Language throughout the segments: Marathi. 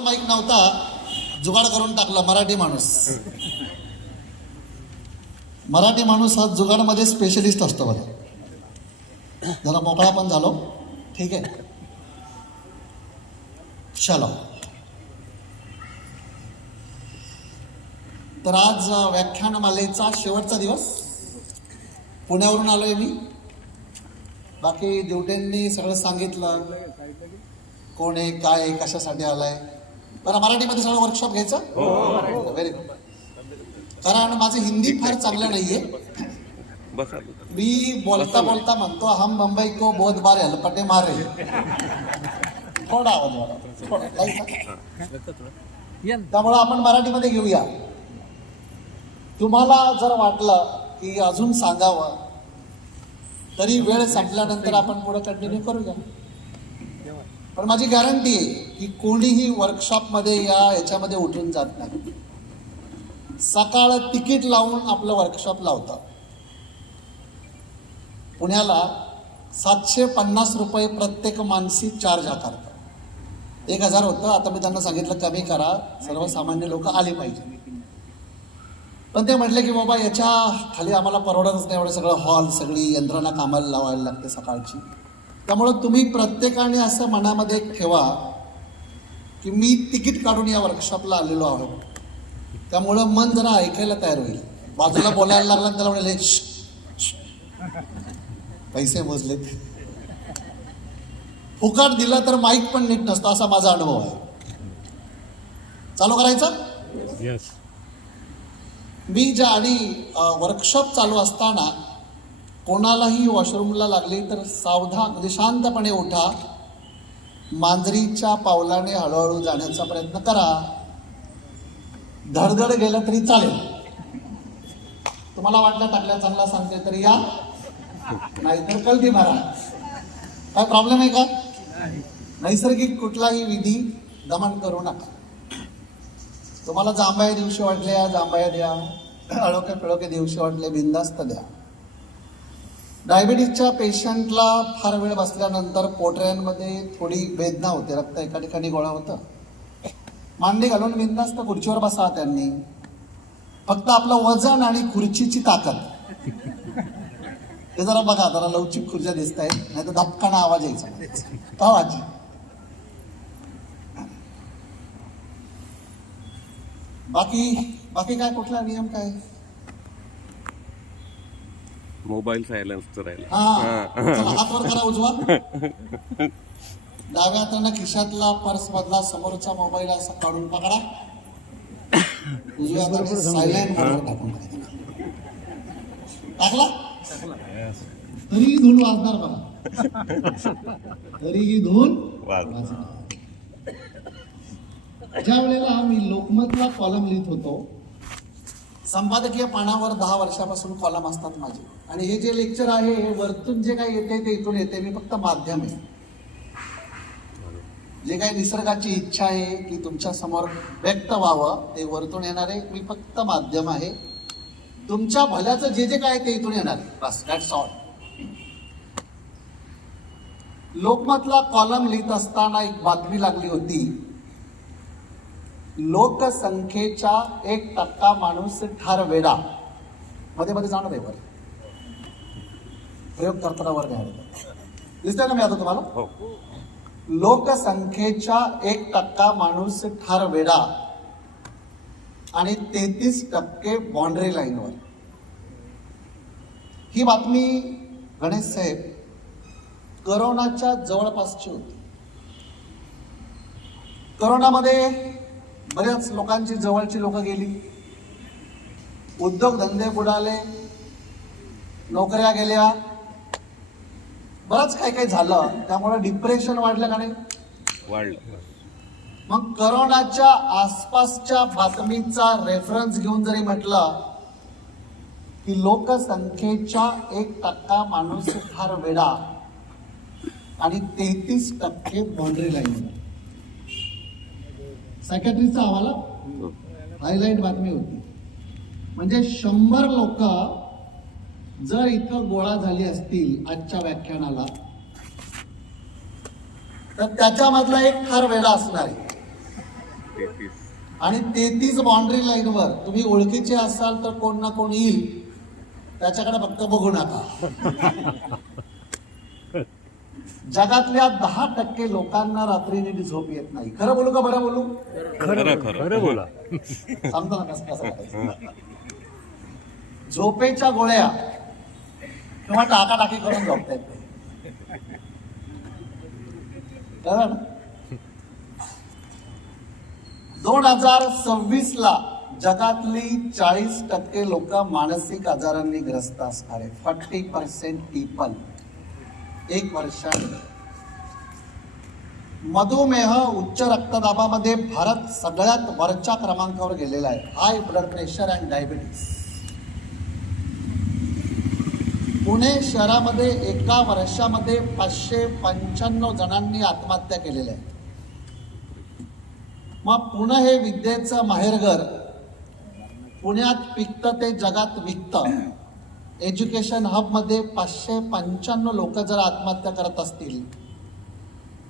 माईक नव्हता, जुगाड करून टाकला. मराठी माणूस हा जुगाडमध्ये स्पेशलिस्ट असतो बघा. जरा मोकळा पण झालो. ठीक आहे, चलो. तर आज व्याख्यानमालेचा शेवटचा दिवस. पुण्यावरून आलोय मी. बाकी ड्युटींनी सगळं सांगितलं, कोण आहे, काय आहे, कशासाठी आलाय. बरं, मराठीमध्ये सगळं वर्कशॉप घ्यायचं. Very good. कारण माझं हिंदी फार चांगलं नाहीये. मी बोलता बोलता म्हणतो, हम मुंबई को बहुत बार हेलपटे मारे. थोडा आवाज वाढवा. त्यामुळं आपण मराठीमध्ये घेऊया. तुम्हाला जर वाटलं की अजून सांगावं, तरी वेळ संपल्यानंतर आपण पुढे कंटिन्यू करूया. पण माझी गॅरंटी आहे की कोणीही वर्कशॉपमध्ये याच्यामध्ये उठून जात नाही. सकाळ तिकीट लावून आपलं वर्कशॉप लावतात. पुण्याला 750 रुपये प्रत्येक माणसी चार्ज आकारतात. 1000 होतं. आता मी त्यांना सांगितलं कमी करा, सर्वसामान्य लोक आले पाहिजे. पण ते म्हटले की बाबा याच्या खाली आम्हाला परवडतच नाही, एवढं सगळं हॉल, सगळी यंत्रणा कामाला लावायला लागते सकाळची. त्यामुळं तुम्ही प्रत्येकाने असं मनामध्ये ठेवा की मी तिकीट काढून या वर्कशॉपला आलेलो आहोत. त्यामुळं मन जरा ऐकायला तयार होईल. बाजूला बोलायला लागला त्याला म्हणाले पैसे मोजलेत. फुकाट दिला तर माईक पण नीट नसतो, असा माझा अनुभव आहे. चालू करायचं. यस. मी ज्या आणि वर्कशॉप चालू असताना कोणालाही वॉशरूमला लागली तर सावधान, म्हणजे शांतपणे उठा. मांजरीच्या पावलाने हळूहळू जाण्याचा प्रयत्न करा. धडधड गेलं तरी चालेल. तुम्हाला वाटलं टाकल्या चांगला सांगते तर या, नाहीतर कल्टी मारा. काय प्रॉब्लेम आहे का? नैसर्गिक कुठलाही विधी दमन करू नका. तुम्हाला जांभया दिवशी वाटल्या जांभया द्या, अळोखे पिळोखे दिवशी वाटले बिंदास्त द्या. डायबिटीसच्या पेशंटला फार वेळ बसल्यानंतर पोटऱ्यांमध्ये थोडी वेदना होते, रक्त एका ठिकाणी गोळा होतं. मांडी घालून बिंदास्त खुर्चीवर बसा. त्यांनी फक्त आपलं वजन आणि खुर्चीची ताकद हे जरा बघा. जरा लवचिक खुर्च्या दिसत आहेत, नाही तर धपकाना आवाज यायचा. आवाज बाकी काय, कुठला नियम काय? मोबाईल सायलेन्स राहील. हात वर करा उजवा. डाव्या हाताने खिशातला पर्स मधला समोरचा मोबाईल असा काढून पकडा. उजव्या हाताने सायलेंट मोडवर टाकून टाकला. तरीही धून वाजणार बघा. तरीही धून वाजणार. ज्या वेळेला मी लोकमतला कॉलम लिहित होतो, संपादकीय पानावर 10 वर्षापासून कॉलम असतात माझे. आणि हे जे लेक्चर आहे हे वरतून जे काही येते ते इथून येते. मी फक्त माध्यम आहे. जे काही निसर्गाची इच्छा आहे की तुमच्या समोर व्यक्त व्हावं ते वरतून येणार आहे. मी फक्त माध्यम आहे. तुमच्या भल्याचं जे जे काय ते इथून येणार आहे. बस, दॅट्स ऑल. लोकमतला कॉलम लिहित असताना एक बातमी लागली होती. लोकसंख्येच्या 1% माणूस ठार वेडा. मध्ये मध्ये जाणं पेपर प्रयोग करताना वर घ्यायला दिसतंय ना मी आता तुम्हाला. लोकसंख्येच्या 1% माणूस ठार वेडा आणि 33% बाउंड्री लाईनवर. ही बातमी गणेश साहेब करोनाच्या जवळपासची होती. करोनामध्ये बऱ्याच लोकांची जवळची लोक गेली, उद्योगधंदे बुडाले, नोकऱ्या गेल्या, बरंच काही काही झालं. त्यामुळे डिप्रेशन वाढलं का नाही? वाढलं. मग करोनाच्या आसपासच्या बातमीचा रेफरन्स घेऊन जरी म्हटलं की लोकसंख्येच्या 1% माणूस ठार वेडा आणि 33% बाउंड्री लाईन. सायकॅट्रिस्टचा हवाला हायलाइट बातमी होती. म्हणजे 100 लोक जर इथं गोळा झाली असतील आजच्या व्याख्यानाला, तर त्याच्यामधला एक ठार वेडा असणार आहे. आणि 33 बाउंड्री लाईनवर तुम्ही ओळखीचे असाल तर कोण ना कोण येईल, त्याच्याकडे फक्त बघू नका. जगातल्या 10% लोकांना रात्री नीट झोप येत नाही. खरं बोलू का बरं बोलू? खरं खरं बोला. सांगतो ना कसं कसं करायचं. झोपेच्या गोळ्या किंवा टाकाटाकी करून झोपता येत नाही. कळलं ना? 2026 ला जगातली 40% लोक मानसिक आजारांनी ग्रस्त असणार आहे. 40% पीपल. एक वर्षाने मधुमेह, उच्च रक्तदाबामध्ये भारत सगळ्यात वरच्या क्रमांकावर गेलेला आहे. High blood pressure and diabetes. Pune शहरामध्ये एका वर्षामध्ये 595 जणांनी आत्महत्या केलेल्या आहेत. मग पुणे हे विद्येचं माहेरघर. पुण्यात पिकतं ते जगात विकतं. एज्युकेशन हब मध्ये 595 लोक जर आत्महत्या करत असतील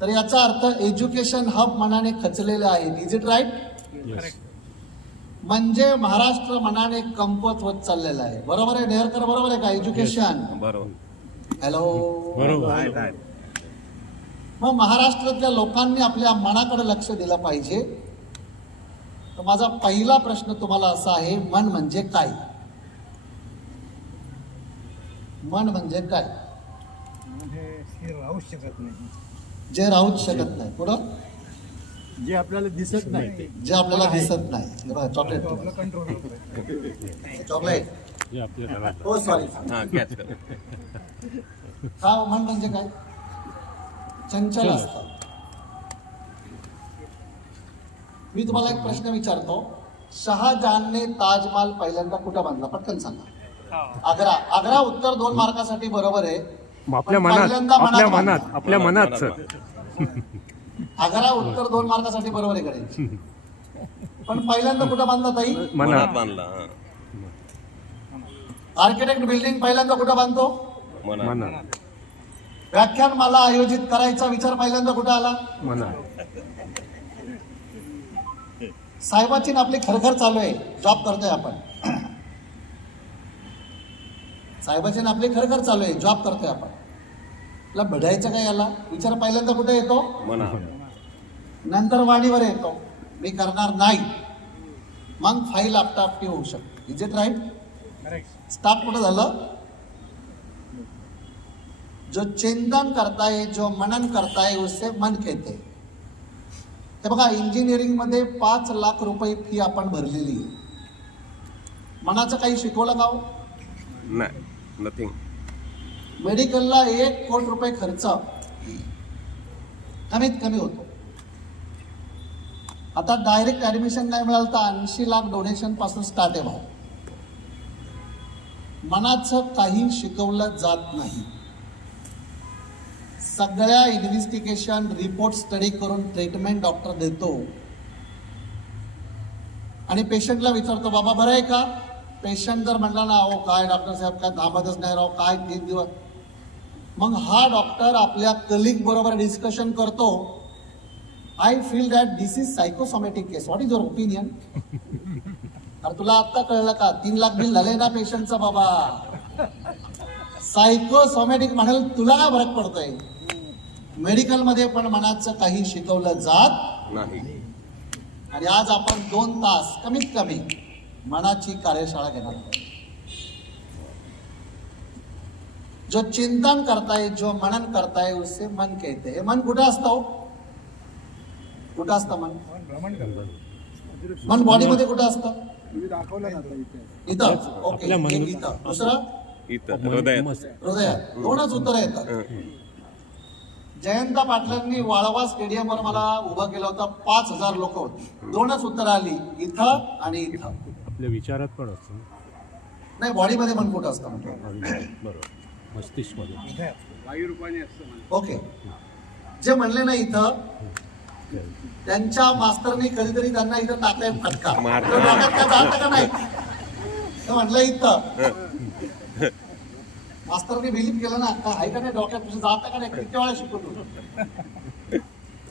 तर याचा अर्थ एज्युकेशन हब मनाने खचलेले आहेत. Is it right? म्हणजे महाराष्ट्र मनाने कमकुवत होत चाललेला आहे. बरोबर आहे नेहरकर? बरोबर आहे का? एज्युकेशन बरोबर. हॅलो. मग महाराष्ट्रातल्या लोकांनी आपल्या मनाकडे लक्ष दिलं पाहिजे. तर माझा पहिला प्रश्न तुम्हाला असा आहे, मन म्हणजे काय? मन म्हणजे काय? हे राहूच शकत नाही. जे राहूच शकत नाही. पुढं जे आपल्याला दिसत नाही, जे आपल्याला दिसत नाही. हे बघा, चॉकलेट. आपलं कंट्रोल चॉकलेट. जे आपल्या हो सॉरी. हा कॅच कर. का मन म्हणजे काय? चंचल असतं. मी तुम्हाला एक प्रश्न विचारतो. शहाजहानने ताजमहाल पहिल्यांदा कुठं बांधला? पटकन सांगा. आग्रा. आग्रा उत्तर 2 मार्कासाठी बरोबर आहे. आपल्या पण मनात पहिल्यांदा आपल्या बांधला. मनात आपल्या मनात सर. आग्रा उत्तर 2 मार्कासाठी बरोबर आहे कडे. पण पहिल्यांदा कुठं बांधला ताई? मनात बांधला. आर्किटेक्ट बिल्डिंग पहिल्यांदा कुठं बांधतो? मनात. मनात व्याख्यानमाला आयोजित करायचा विचार पहिल्यांदा कुठं आला? मनात. साहेबाची ना आपली खरखर चालू आहे. जॉब करतोय आपण. साहेबाची ना आपली खरखर चालू आहे. जॉब करतोय आपण. आपला बढायचं काय याला? विचार पहिल्यांदा कुठे येतो? मनात. नंतर वाणीवर येतो. मी करणार नाही. मग फाईल आपटापटी होऊ शकते. Is it right? स्टार्ट कुठं झालं? जो चिंतन करताय, जो मनन करताय, उससे मन कहते. हे बघा, इंजिनिअरिंग मध्ये 5 लाख रुपये फी आपण भरलेली आहे. मनाचं काही शिकवलं का हो? नाही. नथिंग. मेडिकलला 1 कोटी रुपये खर्च कमीत कमी होतो. आता डायरेक्ट ऍडमिशन नाही मिळालं तर 80 लाख डोनेशन पासून स्टार्ट आहे भाऊ. मनाचं काही शिकवलं जात नाही. सगळ्या इन्व्हेस्टिगेशन, रिपोर्ट स्टडी करून ट्रीटमेंट डॉक्टर देतो आणि पेशंटला विचारतो, बाबा बरं आहे का? पेशंट जर म्हणला ना, अहो काय डॉक्टर साहेब काय थांबतच नाही राव, काय 3 दिवस. मग हा डॉक्टर आपल्या कलिग बरोबर डिस्कशन करतो. I feel that this is psychosomatic case. What is your opinion? अरे तुला आत्ता कळलं का? 3 लाख बिल झाले ना पेशंटचं बाबा. सायकोसोमॅटिक म्हणाल तुला काय फरक पडतोय? मेडिकलमध्ये पण मनाचं काही शिकवलं जात नाही. आणि आज आपण 2 तास कमीत कमी मनाची कार्यशाळा घेणार आहोत. जो चिंतन करताय, जो मनन करताय, उससे मन कहते. हे मन कुठं असतं? कुठं असतं मन? भ्रमण करतात. मन बॉडीमध्ये कुठं असतं? तुम्ही दाखवलं ना आता इथे. इथं. ओके. एक इथं. दुसरं इथं हृदयात. हृदयात. 2च उत्तरं येतात. जयंत पाटलांनी वाळवा स्टेडियमवर मला उभं केलं होतं. 5000 लोक होती. 2च उत्तरं आली, इथं आणि इथं. आपल्या विचारात पण असतं ना. नाही, बॉडीमध्ये मन कुठं असतं म्हटलं. बरोबर. मस्तिष्क मध्ये. ओके. जे म्हणले ना इथं, त्यांच्या मास्तरनी कधीतरी त्यांना इथं टाकलाय फटका. मार. तर डोक्यात काय जातं का नाही? तर म्हटलं इथं. मास्तरनी बिलीव्ह केलं ना, का आहे का नाही डोक्यात तुझं जातं का नाही? किती वेळा शिकवतो.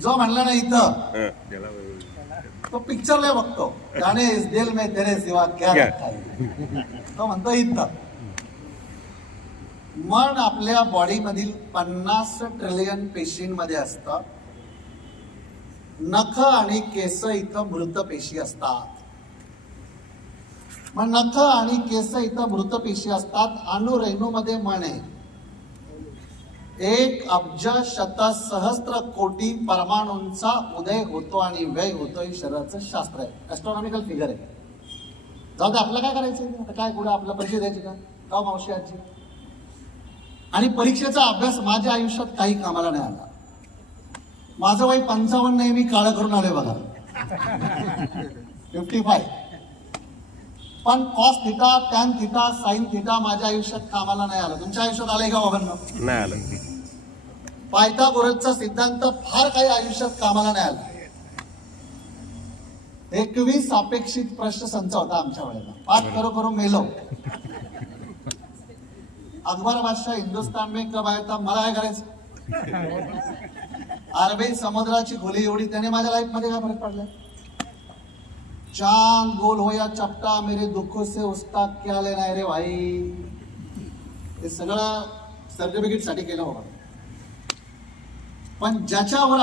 जो म्हणला ना इथं, तो पिक्चरला बघतो गाणे इस दिल में तेरे सिवा क्या क्या? रखा है. तो म्हणतो इथं मन आपल्या बॉडीमधील 50 ट्रिलियन पेशींमध्ये असतं. नख आणि केस इथं मृत पेशी असतात. मग नख आणि केस इथं मृत पेशी असतात. अणुरेणूमध्ये मन आहे. 1 अब्ज शत सहस्त्र कोटी परमाणूंचा उदय होतो आणि व्यय होतो. हे शरीराचं शास्त्र आहे, ऍस्ट्रॉनॉमिकल फिगर आहे. जाऊ दे, आपलं काय करायचंय आता, काय पुढे आपलं परीक्षा द्यायची का मावशी आजी. आणि परीक्षेचा अभ्यास माझ्या आयुष्यात काही कामाला नाही आला. माझं वय 55 आहे, मी काळं करून आलोय बघा 55. पण cos theta, tan theta, sine theta माझ्या आयुष्यात कामाला नाही आलं. तुमच्या आयुष्यात आलंय का बाबांना? नाही आलं. पायथागोरसचा सिद्धांत फार काही आयुष्यात कामाला नाही आला. 21 अपेक्षित प्रश्न संच होता आमच्या वेळेला. पाठ करो करो मेलो. अकबर बादशाह हिंदुस्तान में कब आया था, मला काय करायचं. अरबी समुद्राची खोली एवढी, त्याने माझ्या लाईफ मध्ये काय फरक पडला. चांद गोल हो या चपटा, मेरे दुःखों से उसका क्या लेना है रे भाई. हे सगळं सर्टिफिकेट साठी केलं होतं. पण ज्याच्यावर